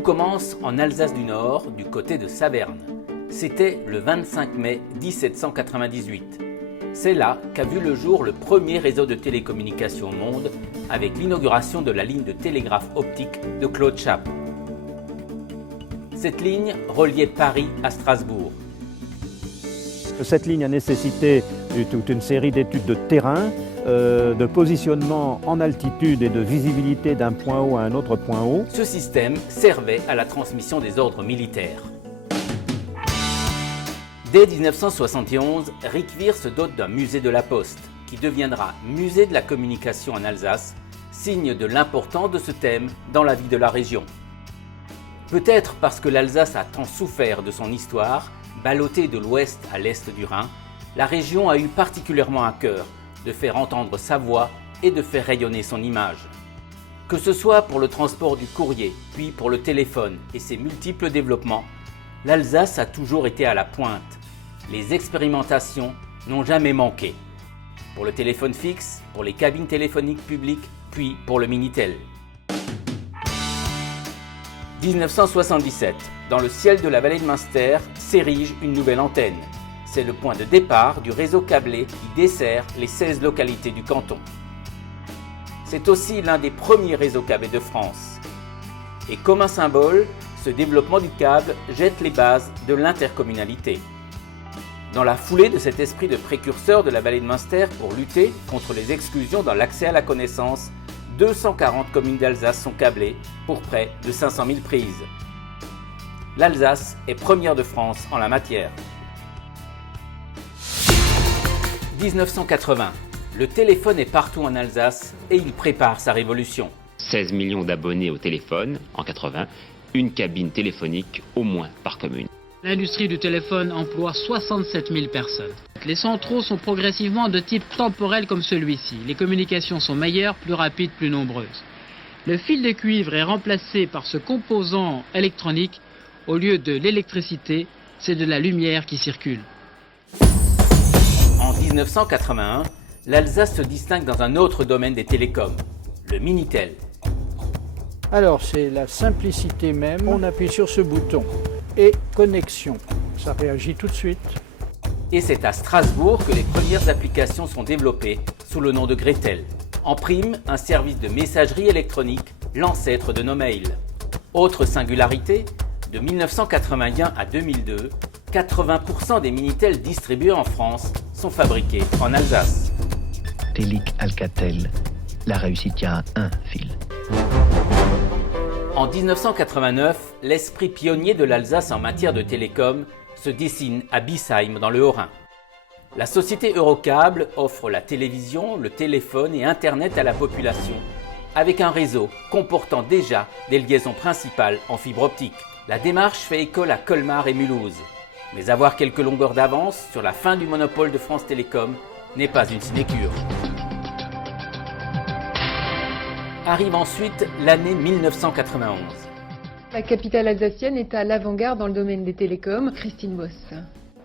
Tout commence en Alsace du Nord, du côté de Saverne. C'était le 25 mai 1798. C'est là qu'a vu le jour le premier réseau de télécommunications au monde, avec l'inauguration de la ligne de télégraphe optique de Claude Chappe. Cette ligne reliait Paris à Strasbourg. Cette ligne a nécessité toute une série d'études de terrain, de positionnement en altitude et de visibilité d'un point haut à un autre point haut. Ce système servait à la transmission des ordres militaires. Dès 1971, Ricquewihr se dote d'un musée de la Poste, qui deviendra musée de la communication en Alsace, signe de l'importance de ce thème dans la vie de la région. Peut-être parce que l'Alsace a tant souffert de son histoire, ballottée de l'ouest à l'est du Rhin, la région a eu particulièrement à cœur de faire entendre sa voix et de faire rayonner son image. Que ce soit pour le transport du courrier, puis pour le téléphone et ses multiples développements, l'Alsace a toujours été à la pointe. Les expérimentations n'ont jamais manqué. Pour le téléphone fixe, pour les cabines téléphoniques publiques, puis pour le Minitel. 1977, dans le ciel de la vallée de Münster, s'érige une nouvelle antenne. C'est le point de départ du réseau câblé qui dessert les 16 localités du canton. C'est aussi l'un des premiers réseaux câblés de France. Et comme un symbole, ce développement du câble jette les bases de l'intercommunalité. Dans la foulée de cet esprit de précurseur de la vallée de Münster pour lutter contre les exclusions dans l'accès à la connaissance, 240 communes d'Alsace sont câblées pour près de 500 000 prises. L'Alsace est première de France en la matière. 1980. Le téléphone est partout en Alsace et il prépare sa révolution. 16 millions d'abonnés au téléphone en 80, une cabine téléphonique au moins par commune. L'industrie du téléphone emploie 67 000 personnes. Les centraux sont progressivement de type temporel comme celui-ci. Les communications sont meilleures, plus rapides, plus nombreuses. Le fil de cuivre est remplacé par ce composant électronique. Au lieu de l'électricité, c'est de la lumière qui circule. En 1981, l'Alsace se distingue dans un autre domaine des télécoms, le Minitel. Alors c'est la simplicité même, on appuie sur ce bouton et connexion, ça réagit tout de suite. Et c'est à Strasbourg que les premières applications sont développées sous le nom de Gretel. En prime, un service de messagerie électronique, l'ancêtre de nos mails. Autre singularité, de 1981 à 2002, 80% des Minitel distribués en France sont fabriqués en Alsace. Telic Alcatel, la réussite tient à un fil. En 1989, l'esprit pionnier de l'Alsace en matière de télécom se dessine à Biesheim dans le Haut-Rhin. La société Eurocable offre la télévision, le téléphone et Internet à la population avec un réseau comportant déjà des liaisons principales en fibre optique. La démarche fait école à Colmar et Mulhouse. Mais avoir quelques longueurs d'avance sur la fin du monopole de France Télécom n'est pas une sinécure. Arrive ensuite l'année 1991. La capitale alsacienne est à l'avant-garde dans le domaine des télécoms. Christine Boss.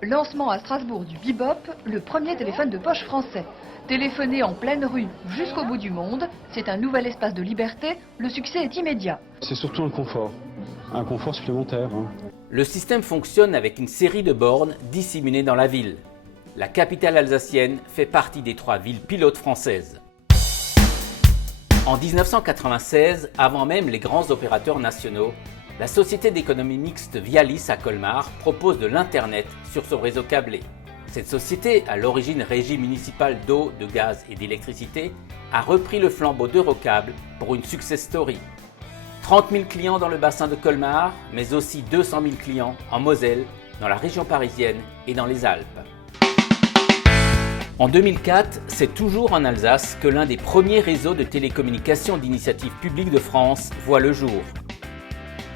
Lancement à Strasbourg du Bebop, le premier téléphone de poche français. Téléphoné en pleine rue jusqu'au bout du monde, c'est un nouvel espace de liberté, le succès est immédiat. C'est surtout un confort supplémentaire. Le système fonctionne avec une série de bornes disséminées dans la ville. La capitale alsacienne fait partie des 3 villes pilotes françaises. En 1996, avant même les grands opérateurs nationaux, la société d'économie mixte Vialis à Colmar propose de l'Internet sur son réseau câblé. Cette société, à l'origine régie municipale d'eau, de gaz et d'électricité, a repris le flambeau d'Eurocable pour une success story. 30 000 clients dans le bassin de Colmar, mais aussi 200 000 clients en Moselle, dans la région parisienne et dans les Alpes. En 2004, c'est toujours en Alsace que l'un des premiers réseaux de télécommunications d'initiative publique de France voit le jour.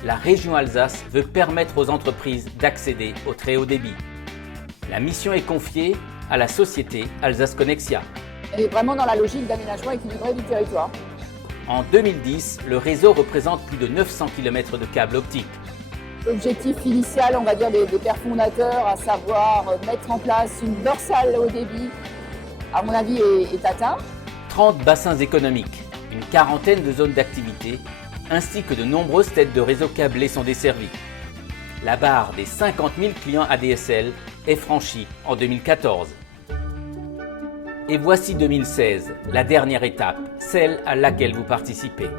La région Alsace veut permettre aux entreprises d'accéder au très haut débit. La mission est confiée à la société Alsace Connexia. Elle est vraiment dans la logique d'aménagement équilibré du territoire. En 2010, le réseau représente plus de 900 km de câbles optiques. L'objectif initial, on va dire, des pères fondateurs, à savoir mettre en place une dorsale haut débit, à mon avis, est atteint. 30 bassins économiques, une quarantaine de zones d'activité ainsi que de nombreuses têtes de réseau câblé sont desservies. La barre des 50 000 clients ADSL est franchie en 2014. Et voici 2016, la dernière étape, celle à laquelle vous participez.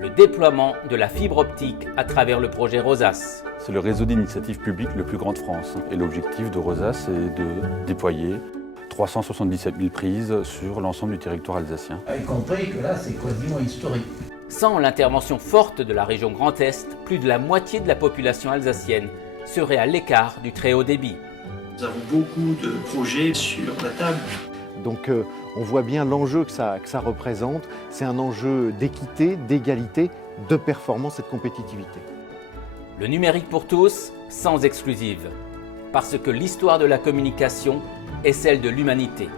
Le déploiement de la fibre optique à travers le projet Rosas. C'est le réseau d'initiatives publiques le plus grand de France. Et l'objectif de Rosas est de déployer 377 000 prises sur l'ensemble du territoire alsacien. Y compris que là, c'est quasiment historique. Sans l'intervention forte de la région Grand Est, plus de la moitié de la population alsacienne serait à l'écart du très haut débit. Nous avons beaucoup de projets sur la table. Donc on voit bien l'enjeu que ça représente. C'est un enjeu d'équité, d'égalité, de performance et de compétitivité. Le numérique pour tous, sans exclusive. Parce que l'histoire de la communication est celle de l'humanité.